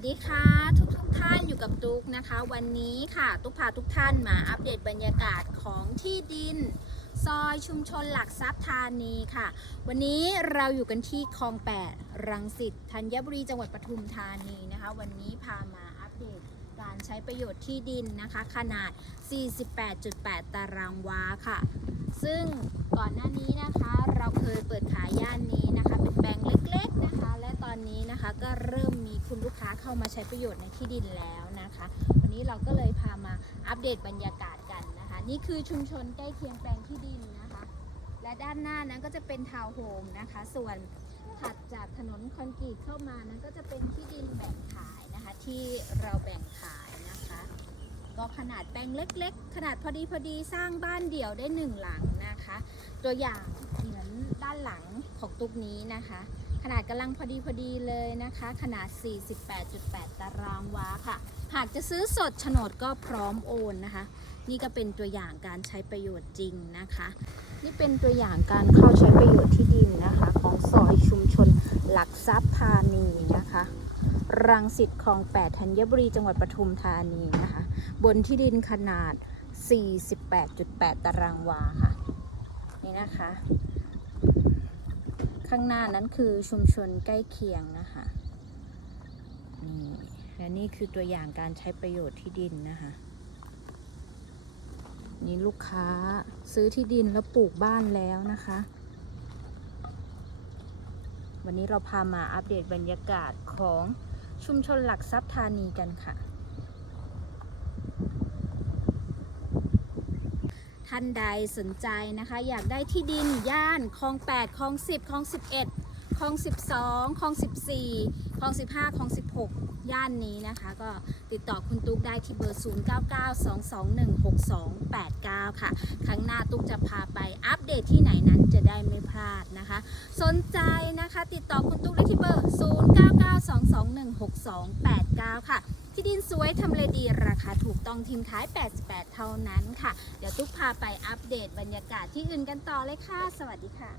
สวัสดีค่ะทุกทุกท่านอยู่กับตุ๊กนะคะ วันนี้ค่ะ ตุ๊กพาทุกท่านมาอัปเดตบรรยากาศของที่ดิน ซอยชุมชนหลักทรัพย์ธานีค่ะ วันนี้เราอยู่กันที่คลอง 8 รังสิตธัญบุรีจังหวัดปทุมธานีนะคะ วันนี้พามาอัปเดตการใช้ประโยชน์ที่ดินนะคะ ขนาด 48.8 ตารางวาค่ะ ซึ่งก่อนหน้านี้นะคะ เราเคยเปิดขายย่านนี้นะคะ เป็นแปลงเล็ก ๆนะคะ และตอนนี้นะคะก็เริ่ม คุณลูกค้าเข้ามาใช้ประโยชน์ในที่ดินแล้วนะคะ วันนี้เราก็เลยพามาอัปเดตบรรยากาศกันนะคะ นี่คือชุมชนใกล้เคียงแปลงที่ดินนะคะ และด้านหน้านั้นก็จะเป็นทาวน์โฮมนะคะ ส่วนถัดจากถนนคอนกรีตเข้ามานั้นก็จะเป็นที่ดินแบ่งขายนะคะ ที่เราแบ่งขายนะคะ ก็ขนาดแปลงเล็ก ๆ ขนาดพอดีพอดีสร้างบ้านเดี่ยวได้หนึ่งหลังนะคะ ตัวอย่างเหมือนด้านหลังของตุกนี้นะคะ ขนาดกำลังพอดีพอดีเลยนะคะ ขนาด 48.8 ตารางวาค่ะ หากจะซื้อสดโฉนดก็พร้อมโอนนะคะ นี่ก็เป็นตัวอย่างการใช้ประโยชน์จริงนะคะ นี่เป็นตัวอย่างการเข้าใช้ประโยชน์ที่ดินนะคะ ของซอยชุมชนหลักทรัพย์ธานีนะคะรังสิตคลอง8ธัญบุรีจังหวัดปทุมธานีนะคะ บนที่ดินขนาด 48.8 ตารางวาค่ะ นี่นะคะ ข้างหน้านั้นคือชุมชนใกล้เคียงนะคะนี่และนี่คือตัวอย่างการใช้ประโยชน์ที่ดินนะคะ นี่ลูกค้าซื้อที่ดินแล้วปลูกบ้านแล้วนะคะ วันนี้เราพามาอัปเดตบรรยากาศของชุมชนหลักทรัพย์ธานีกันค่ะ ท่านใดสนใจนะคะ อยากได้ที่ดินย่านคลอง 8คลอง 10คลอง 11คลอง 12คลอง 14คลอง 15คลอง 16 ย่านนี้นะคะ ก็ติดต่อคุณตุ๊กได้ที่เบอร์ 0992216289 ค่ะ ครั้งหน้าตุ๊กจะพาไปอัปเดตที่ไหนนั้นจะได้ไม่พลาดนะคะ สนใจนะคะ ติดต่อคุณตุ๊กได้ที่เบอร์ 0992216289 ค่ะ ที่ดินสวยทำเลดีราคาถูกต้องทิ้งท้าย 88 เท่านั้นค่ะ เดี๋ยวตุ๊กพาไปอัปเดตบรรยากาศที่อื่นกันต่อเลยค่ะ สวัสดีค่ะ